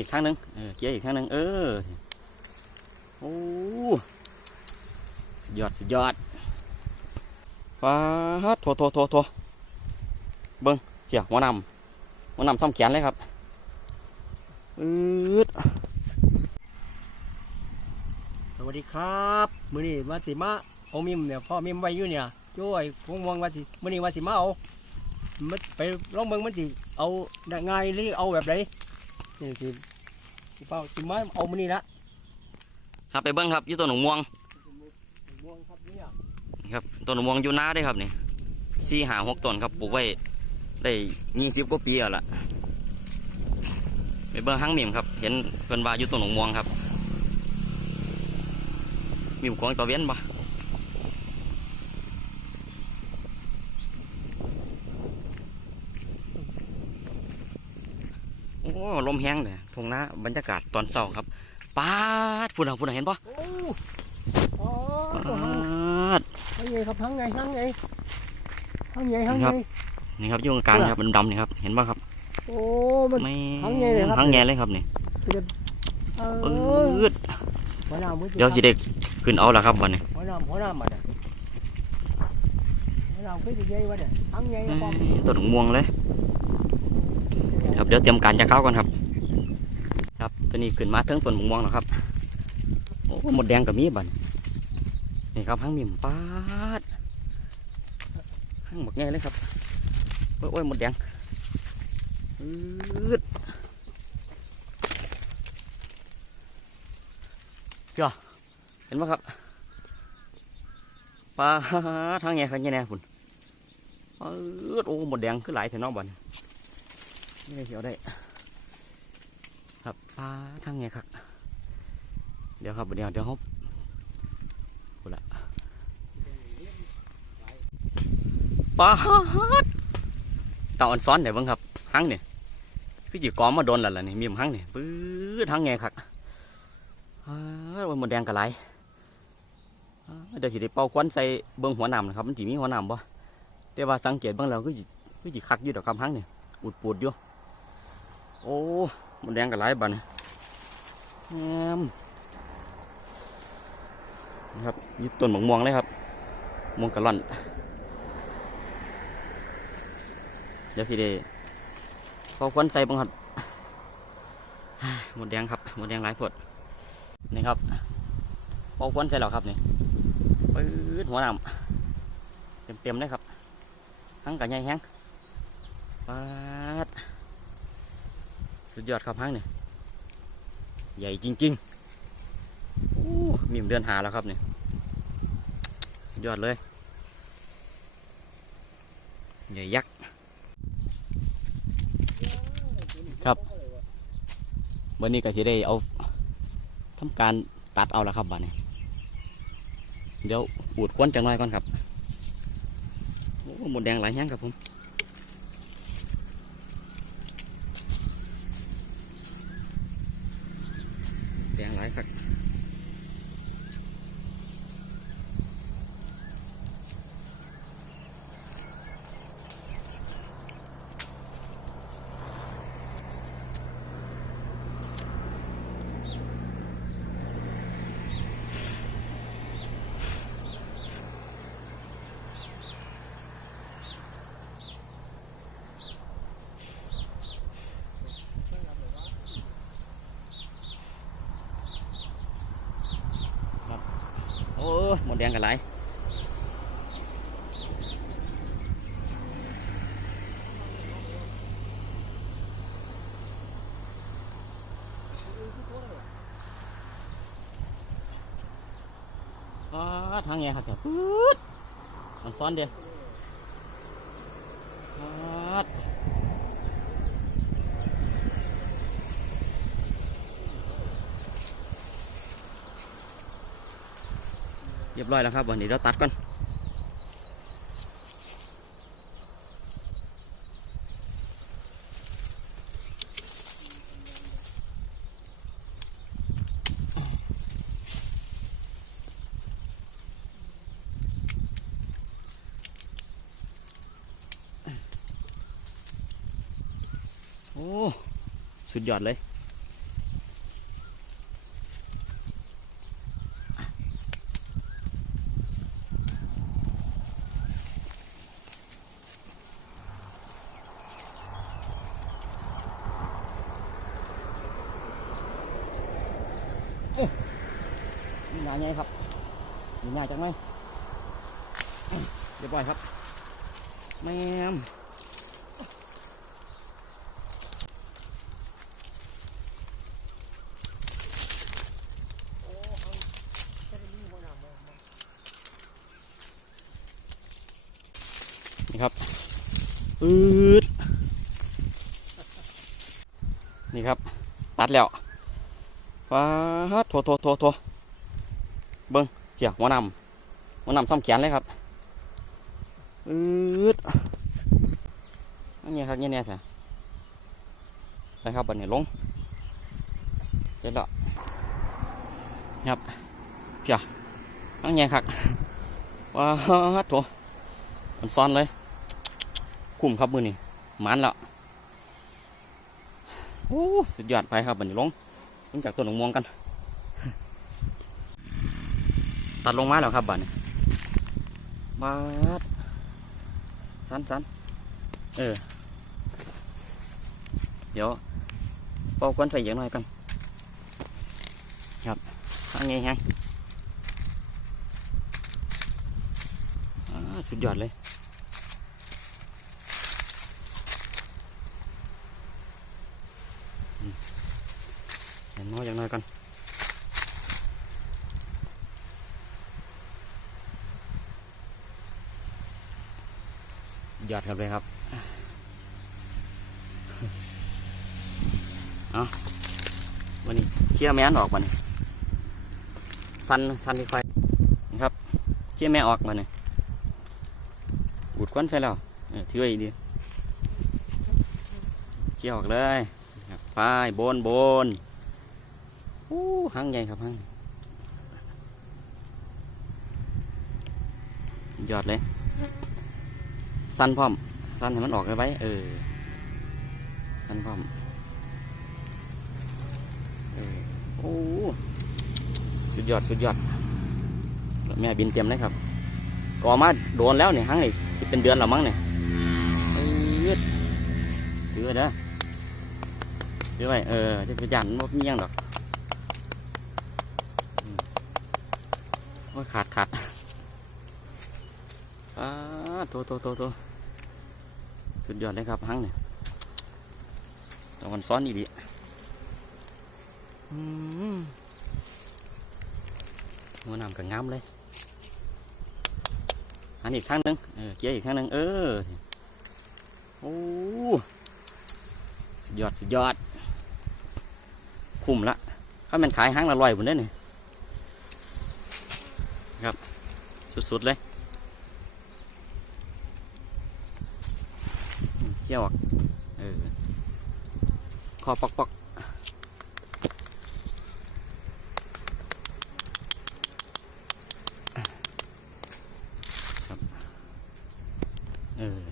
อีกข้างหนึงเออเกียร์อีกข้างหนึงเออโอ้สุดยอดสุดยอดฟ้าดโถโถโถโถเบิ้งเขี่ยหัวนำหัวนำซ่อมแขนเลยครับอืดสวัสดีครับมือนี้ว่าสิมาเอามิมเนี่ยพ่อมิมไว้อยู่เนี่ยจ้อยพงวงว่าสิมือนี้ว่าสิมาเอามันไปลองเบิ่งมันสิเอาไง่ายหรือเอาแบบไหน นี่สิสิเป้าสิมาเอามื้อนี้ละครับไปเบิ้งครับอยู่ต้นหนองม่วงม่วงครับเนี่ยครับต้นหนองม่วงอยู่นาได้ครับนี่สี่หาหกต้นครับปลูกไว้ได้ยี่สิบกว่าปีแล้วล่ะไปเบิ้งห้างมิมครับ เห็นเพิ่นว่าอยู่ต้นหนองม่วงครับมิมกวางตะเวียนปะ โอ้ลมแห้งเลยทงนาบรรยากาศตอนเช้าครับป้าดพูดเอาพูดเอาเห็นปะโอ้อ๋อปตัวหังาดหังไงครับหังไงหังไงหังไงหังครัไงบนี่ครับอยู่ตรงกลางนี่ครับมันดำนี่ครับเห็นปะครับโอ้มันไม่หางแง่เลยครับหางแง่เลยครับนี่เอปือดหัวหน้ามือเดี๋ยวสิเด็กขึ้นเอาละครับวันนี้หัวหน้าหัวหน้ามาเนี่ยหัวหน้าคือสิใหญ่วะเนี่ยหังไงครับพ่อต้นม่วงเลย ครับเดี๋ยวเตรียมการจะเข้าก่อนครับ ครับตัวนี้ขึ้นมาเทิงต้นม่วงแล้วครับโอ้หมดแดงกับมีบันนี่ครับหางมีมปาดหางหมดแง่เลยครับโอ้ยอยหมดแดงปืดเจ้าเห็นไหมครับปลาทางแง่ขันแง่แน่คุณโอ้หมดแดงคือหลายแถวน้องบัดน นี่เขียวได้ ครับปลาทางไงครับ เดี๋ยวครับเดี๋ยวเดี๋ยวฮบกูละปลาเต่าอันซ้อนไหนบ้างครับหังเนี่ยคือจีกอมมาโดนแล้วล่ะนี่มีมหังเนี่ยปื้ดหังไงครับมันหมดแดงกระไรเดี๋ยวสิได้เป่าควันใส่เบิ้งหัวหนามนะครับมันจีมีหัวหนามบ่แต่ว่าสังเกตบ้างแล้วคือจีคือจีคักอยู่ดอกคำหังเนี่ยปูดปูดอยู่ โอ้มันแดงกับหลายบันแหมนะครับนี่ต้นหมกม่วงเลยครับม่วงกระล่อนเดี๋ยวสิเดพอควันใส่บังคับหมดแดงครับหมดแดงหลายปวดนี่ครับพอควันใส่แล้วครับนี่ปื๊ดหัวหนำเต็มๆเลยครับทั้งกับใหญ่แห้งปาด สุดยอดครับพังเนี่ยใหญ่จริงๆมีมเดือนหาแล้วครับเนี่ยสุดยอดเลย ใหญ่ยักษ์ ครับวันนี้ก็จะได้เอาทำการตัดเอาแล้วครับบัดนี้เดี๋ยวอูดควนจังน้อยก่อนครับโอ้หมดแดงหลายแห้งครับผม แดงหลายครับ โอ้หมดแดงกันหลายอ้าทางไงครับเดี๋ยวปื๊ดมันซ้อนเดียวป๊าด เรียบร้อยแล้วครับวันนี้เราตัดก่อนโอ้ สุดยอดเลยาใหญ่ครับนี่ใหญ่จังไหมเรียบร้อยครับแม่มนี่ครับอืดนี่ครับ ตัดแล้วว้าดโถโถโถโถ เบิ้งเขี่ยหัวนำหัวนำซ้ำแขนเลยครับอืดอันนี้ครับเนี่ยเนี่ยสิไปครับบันนี้ลง เสร็จแล้วครับเขี่ยอันนี้ครับว้าดโถมันซ้อนเลย คุ้มครับมือนี่มันแล้วโอ้สุดยอดไปครับบันนี้ลงลงจากต้นหนองมวงกัน ตัดลงมาแล้วครับบัดนบาดสันสันเออ เดี๋ยวเป่าควันใส่เยอะหน่อยกันครับทางไงฮะอ่าสุดยอดเลยเห็นน้อยอย่างน้อยกัน ยอดครับเลยครับเอาวันนี้เคลียแม่นออกมานี่สันสันที่ไฟนี่ครับเคลียแม่ออกมานี่อุดควันใส่แล้วเออถือไว้ดีเคลียออกเลยครับไปบนบนโอ้หางใหญ่ครับหางยอดเลย สั้นพร้อม สั้นให้มันออกไว้เออ สั้นพร้อม เออ โอ้ สุดยอด สุดยอด แม่บินเตรียมเลยครับ ก่อมาโดนแล้วเนี่ยหางนี่สิเป็นเดือนแล้วมั้งเนี่ยเอ้ยถือไว้เด้อถือไว้เออจะไปยันมันบ่มียังดอกโอ้ยขาดขาดอ่า ตโตโตโตสุดยอดเลยครับหังเนี่ยตะวันซ้อนอีดีอืมหัวน้ำกับงามเลย อันอีกข้างหนึงเออเกียร์อีกข้างหนึงเออ โอ้สุดยอดสุดยอด คุ้มละถ้ามันขายห้างละร้อยผมได้เนี่ยสุดๆเลยอืม เกี่ยวออกเออคอปอกปอกครับเออ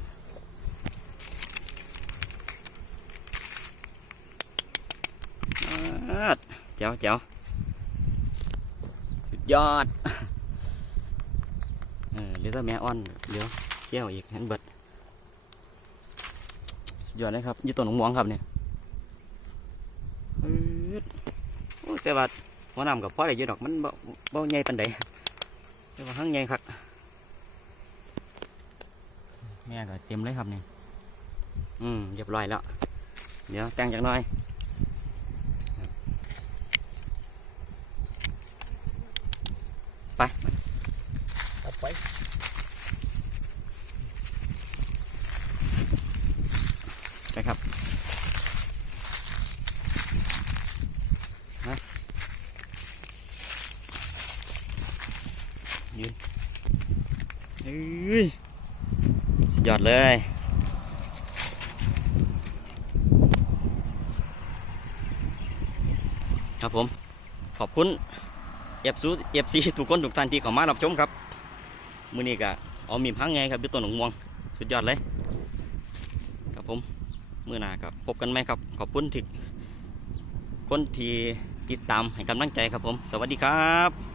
อาเจ๋วเจ๋วสุดยอด เออเหลือแต่แม่อ่อน เดี๋ยวเกี่ยวอีกเห็นเบิด ยอดเลยครับอยี่ต้นหนองม่วงครับเนี่ยอืดโอ้ยแต่ว่าหัวน้ำกับพ่อได้เยอะดอกมันบ่บ่ใหญ่ปานใดแต่ว่าหั่งใหญ่ครับแม่ก็เต็มเลยครับเนี่ยอืมเรียบร้อยแล้ว เดี๋ยวแต่งจากหน่อยครับไป เอาไป ไปครับ ฮะยืนเอ้ยสุดยอดเลยครับผม ขอบคุณเอฟซูเอฟซีทุกคนทุกท่านที่เข้ามารับชมครับ มือนี้ก็เอามีมพังไงครับอยู่ต้นหนองม่วง สุดยอดเลย ครับผม มือหน้ากับพบกันไหมครับ ขอบคุณที่คนที่ ติดตามให้กำลังใจครับผม สวัสดีครับ